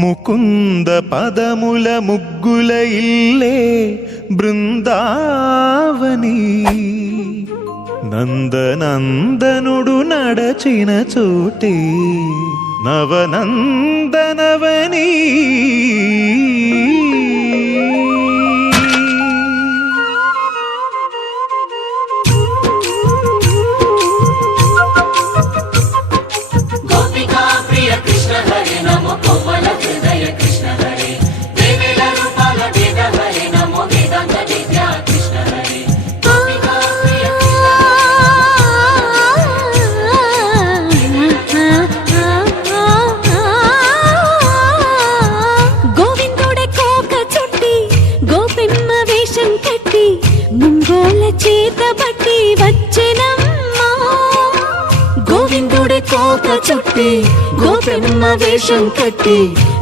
ముకుంద పదముల ముగ్గుల ఇల్లే బృందావని నందనందనుడు నడచిన చోటే నవనందనవని గోవిందుడే కోక చుట్టి గోపెమ్మ వేషం కట్టి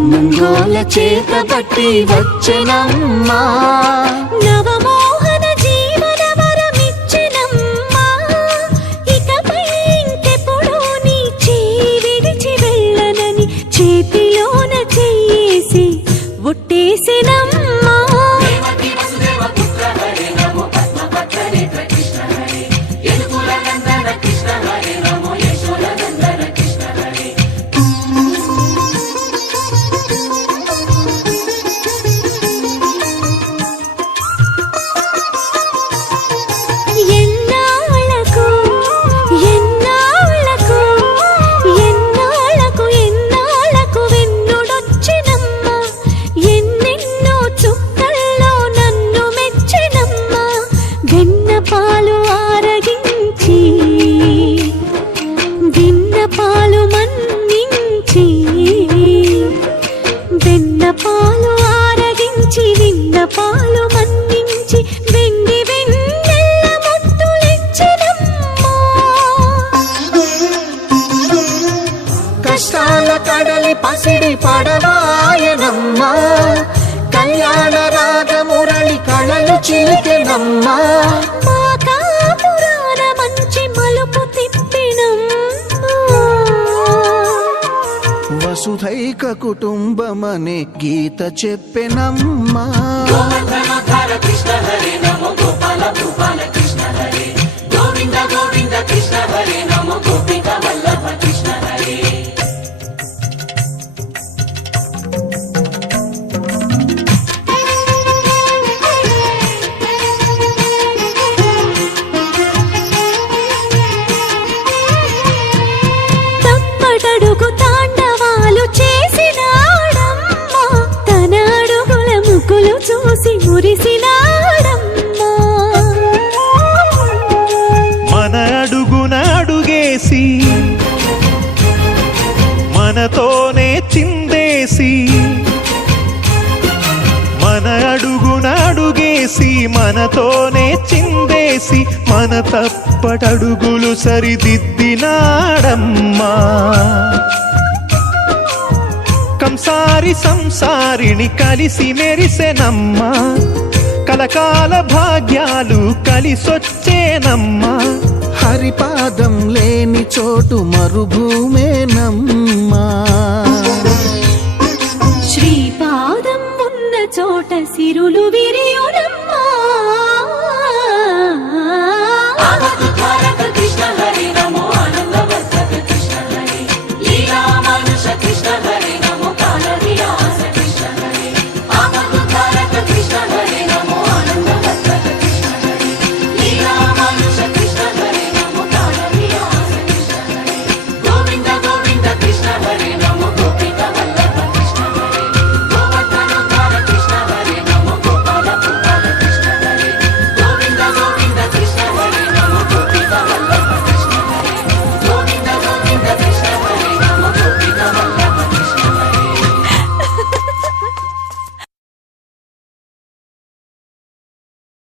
ముంగోల చేత బట్టి వచ్చెనమ్మా నవమోహన జీవన వరమిచ్చెనమ్మా ఇకపై ఇంకెప్పుడు నీ చేయి విడిచి వెళ్ళనని చేతిలోన చెయ్యేసి ఒట్టేసెనమ్మా పాలు ఆరగించి విన్న పాలు మన్నించి వెండి వెన్నెల్ల ముద్దులిచ్చినమ్మా కష్టాల కడలి పసిడి పడవాయనమ్మా కళ్యాణ రాగ మురళి కళలు చిలికెనమ్మా పురాణ మంచి మలుపు తిప్పినమ్మా వసుధైక కుటుంబమనే గీత చెప్పెనమ్మా కృష్ణ హరే నమో గోపాల భూపాల కృష్ణ హరే గోవింద గోవింద కృష్ణ హరే నమో గోపిక వల్లభ కృష్ణ హరే తప్పటడుగు తాండవాలు చేసినాడమ్మా తన అడుగుల ముగ్గులు చూసి మురిసినాడమ్మా మన అడుగున అడుగేసి మనతోనే చిందేసి మన అడుగున అడుగేసి మనతోనే చిందేసి మన తప్పటడుగులు సరిదిద్దినాడమ్మా కంసారి సంసారిని కలిసి మెరిసెనమ్మా కలకాల భాగ్యాలు కలిసొచ్చేనమ్మా హరిపాదం లేని చోటు మరుభూమేనమ్మా